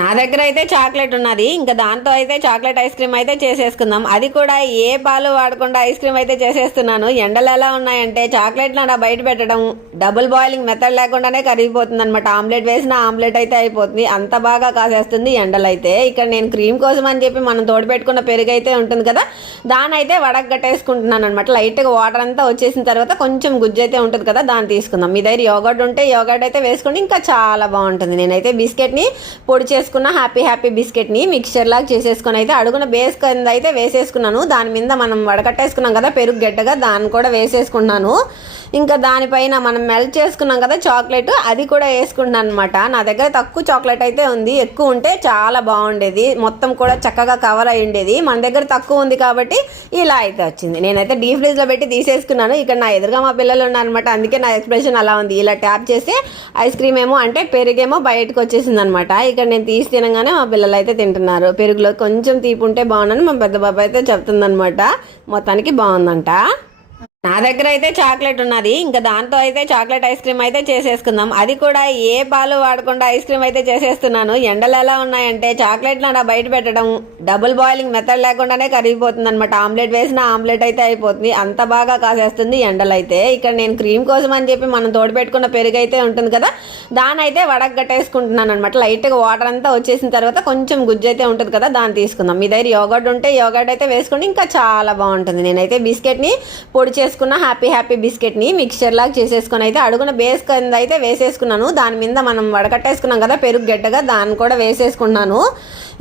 నా దగ్గర అయితే చాక్లెట్ ఉన్నది. ఇంకా దాంతో అయితే చాక్లెట్ ఐస్ క్రీమ్ అయితే చేసేసుకుందాం. అది కూడా ఏ పాలు వాడకుండా ఐస్ క్రీమ్ అయితే చేసేస్తున్నాను. ఎండలు ఎలా ఉన్నాయంటే చాక్లెట్లు అలా బయట పెట్టడం డబుల్ బాయిలింగ్ మెథడ్ లేకుండానే కరిగిపోతుంది అనమాట. ఆమ్లెట్ వేసిన ఆమ్లెట్ అయితే అయిపోతుంది, అంత బాగా కాసేస్తుంది ఎండలు అయితే. ఇక్కడ నేను క్రీమ్ కోసం అని చెప్పి మనం తోడు పెట్టుకున్న పెరుగు అయితే ఉంటుంది కదా, దాని అయితే వడగట్టేసుకుంటున్నాను అనమాట. లైట్గా వాటర్ అంతా వచ్చేసిన తర్వాత కొంచెం గుజ్జు అయితే ఉంటుంది కదా, దాన్ని తీసుకుందాం. మీ దగ్గర యోగర్ట్ ఉంటే యోగర్ట్ అయితే వేసుకోండి, ఇంకా చాలా బాగుంటుంది. నేనైతే బిస్కెట్ని పొడి చేసుకున్న హ్యాపీ బిస్కెట్ని మిక్స్చర్ లాగా చేసేసుకొని అయితే అడుగున బేస్ కింద అయితే వేసేసుకున్నాను. దాని మీద మనం వడకట్టేసుకున్నాం కదా పెరుగు గడ్డగా, దాన్ని కూడా వేసేసుకున్నాను. ఇంకా దానిపైన మనం మెల్ట్ చేసుకున్నాం కదా చాక్లెట్, అది కూడా వేసుకుంటున్నాను అనమాట. నా దగ్గర తక్కువ చాక్లెట్ అయితే ఉంది, ఎక్కువ ఉంటే చాలా బాగుండేది, మొత్తం కూడా చక్కగా కవర్ అయి ఉండేది. మన దగ్గర తక్కువ ఉంది కాబట్టి ఇలా అయితే వచ్చింది. నేనైతే డీప్ ఫ్రిడ్జ్లో పెట్టి తీసేసుకున్నాను. ఇక్కడ నా ఎదురుగా మా పిల్లలు ఉన్నారనమాట, అందుకే నా ఎక్స్ప్రెషన్ అలా ఉంది. ఇలా ట్యాప్ చేసి ఐస్ క్రీమ్ ఏమో అంటే పెరుగేమో బయటకు వచ్చేసింది అనమాట. ఇక్కడ నేను తీసి తినగానే మా పిల్లలు అయితే తింటున్నారు. పెరుగులో కొంచెం తీపి ఉంటే బాగుందని మా పెద్ద బాబు అయితే చెప్తుందనమాట. మొత్తానికి బాగుందంట. నా దగ్గర అయితే చాక్లెట్ ఉన్నది. ఇంకా దాంతో అయితే చాక్లెట్ ఐస్ క్రీమ్ అయితే చేసేసుకుందాం. అది కూడా ఏ పాలు వాడకుండా ఐస్ క్రీమ్ అయితే చేసేస్తున్నాను. ఎండలు ఎలా ఉన్నాయంటే చాక్లెట్లు అలా బయట పెట్టడం డబుల్ బాయిలింగ్ మెథడ్ లేకుండానే కరిగిపోతుంది అనమాట. ఆమ్లెట్ వేసిన ఆమ్లెట్ అయితే అయిపోతుంది, అంత బాగా కాసేస్తుంది ఎండలు అయితే. ఇక్కడ నేను క్రీమ్ కోసం అని చెప్పి మనం తోడు పెట్టుకున్న పెరుగు అయితే ఉంటుంది కదా, దాన్ని అయితే వడగట్టేసుకుంటున్నాను అనమాట. లైట్గా వాటర్ అంతా వచ్చేసిన తర్వాత కొంచెం గుజ్జు అయితే ఉంటుంది కదా, దాన్ని తీసుకుందాం. మీ దగ్గర యోగర్ట్ ఉంటే యోగర్ట్ అయితే వేసుకోండి, ఇంకా చాలా బాగుంటుంది. నేనైతే బిస్కెట్ని పొడి చేసుకున్న హ్యాపీ బిస్కెట్ని మిక్స్చర్ లాగా చేసేసుకొని అయితే అడుగున బేస్ కింద అయితే వేసేసుకున్నాను. దాని మీద మనం వడకట్టేసుకున్నాం కదా పెరుగు గడ్డగా, దాన్ని కూడా వేసేసుకున్నాను.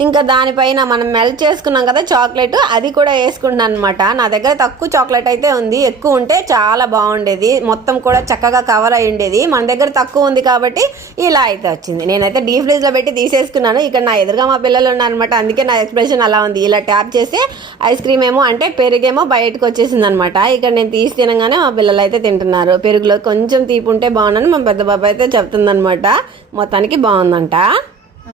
ఇంకా దానిపైన మనం మెల్ట్ చేసుకున్నాం కదా చాక్లెట్, అది కూడా వేసుకుంటున్నాను అనమాట. నా దగ్గర తక్కువ చాక్లెట్ అయితే ఉంది, ఎక్కువ ఉంటే చాలా బాగుండేది, మొత్తం కూడా చక్కగా కవర్ అయి ఉండేది. మన దగ్గర తక్కువ ఉంది కాబట్టి ఇలా అయితే వచ్చింది. నేనైతే డీప్ ఫ్రిడ్జ్లో పెట్టి తీసేసుకున్నాను. ఇక్కడ నా ఎదురుగా మా పిల్లలు ఉన్నారనమాట, అందుకే నా ఎక్స్ప్రెషన్ అలా ఉంది. ఇలా ట్యాప్ చేసి ఐస్ క్రీమ్ ఏమో అంటే పెరుగేమో బయటకు వచ్చేసింది అనమాట. ఇక్కడ నేను తీసి తినగానే మా పిల్లలు అయితే తింటున్నారు. పెరుగులో కొంచెం తీపి ఉంటే బాగుందని మా పెద్ద బాబు అయితే చెప్తుందనమాట. మొత్తానికి బాగుందంట.